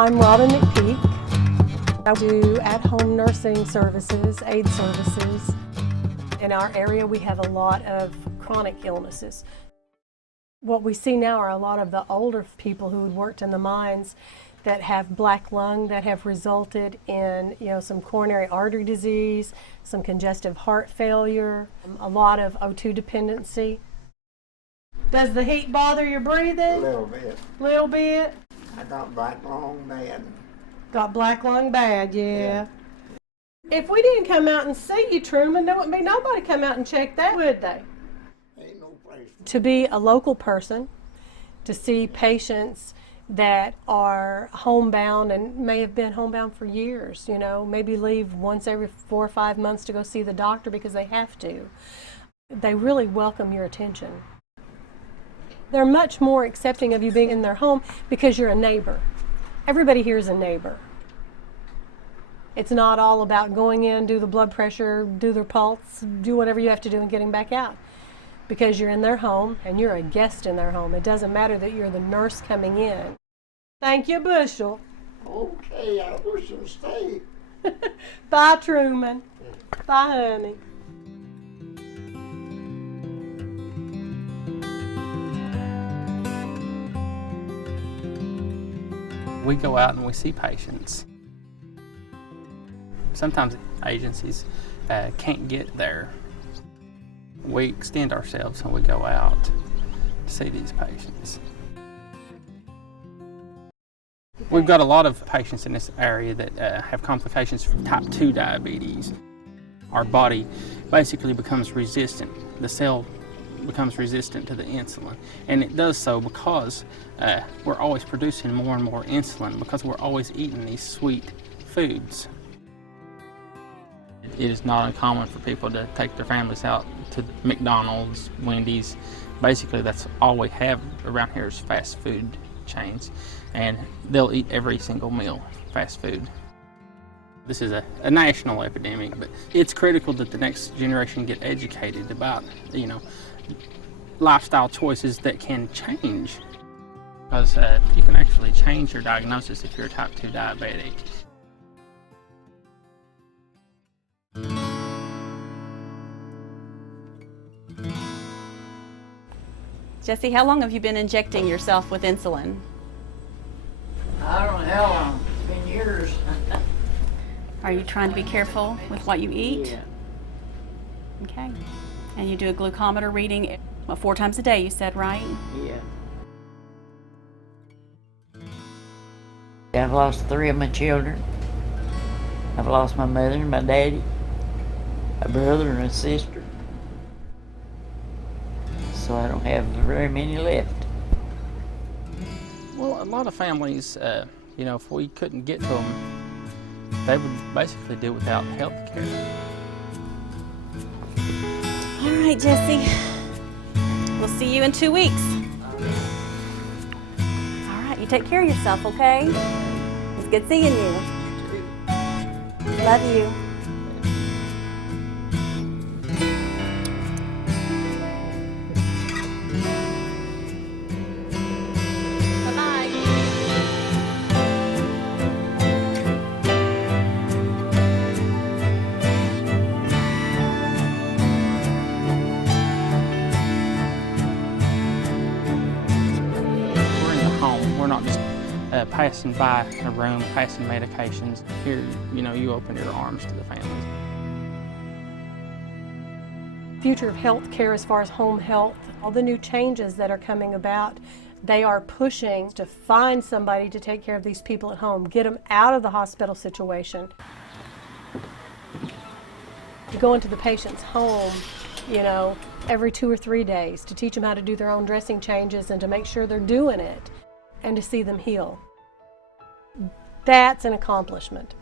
I'm Robin McPeak. I do at-home nursing services, aid services. In our area, we have a lot of chronic illnesses. What we see now are a lot of the older people who had worked in the mines that have black lung that have resulted in, some coronary artery disease, some congestive heart failure, a lot of O2 dependency. Does the heat bother your breathing? A little bit. Little bit? I got black lung bad. Got black lung bad, yeah. If we didn't come out and see you, Truman, there wouldn't be nobody come out and check that, would they? Ain't no place. To be a local person, to see patients that are homebound and may have been homebound for years, maybe leave once every 4 or 5 months to go see the doctor because they have to. They really welcome your attention. They're much more accepting of you being in their home because you're a neighbor. Everybody here is a neighbor. It's not all about going in, do the blood pressure, do their pulse, do whatever you have to do and getting back out. Because you're in their home and you're a guest in their home. It doesn't matter that you're the nurse coming in. Thank you, Bushel. Okay, I wish you'd stay. Bye, Truman. Bye, honey. We go out and we see patients. Sometimes agencies can't get there. We extend ourselves when we go out to see these patients. We've got a lot of patients in this area that have complications from type 2 diabetes. Our body basically becomes resistant. The cell becomes resistant to the insulin. And it does so because we're always producing more and more insulin because we're always eating these sweet foods. It is not uncommon for people to take their families out to McDonald's, Wendy's. Basically, that's all we have around here is fast food chains. And they'll eat every single meal, fast food. This is a national epidemic, but it's critical that the next generation get educated about, lifestyle choices that can change. Because you can actually change your diagnosis if you're a type 2 diabetic. Jesse, how long have you been injecting yourself with insulin? I don't know how long. It's been years. Are you trying to be careful with what you eat? Yeah. Okay. And you do a glucometer reading 4 times a day, you said, right? Yeah. I've lost 3 of my children. I've lost my mother and my daddy, a brother and a sister. So I don't have very many left. Well, a lot of families, if we couldn't get to them, they would basically do without health care. All right, Jesse. We'll see you in 2 weeks. All right, you take care of yourself, okay? It's good seeing you. Love you. We're not just passing by a room, passing medications. Here, you open your arms to the families. Future of health care as far as home health, all the new changes that are coming about, they are pushing to find somebody to take care of these people at home, get them out of the hospital situation. To go into the patient's home, every 2 or 3 days to teach them how to do their own dressing changes and to make sure they're doing it and to see them heal. That's an accomplishment.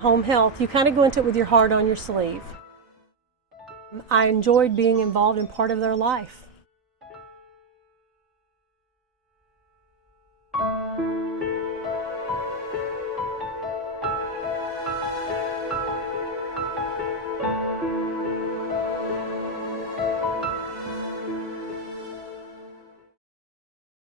Home health, you kind of go into it with your heart on your sleeve. I enjoyed being involved in part of their life.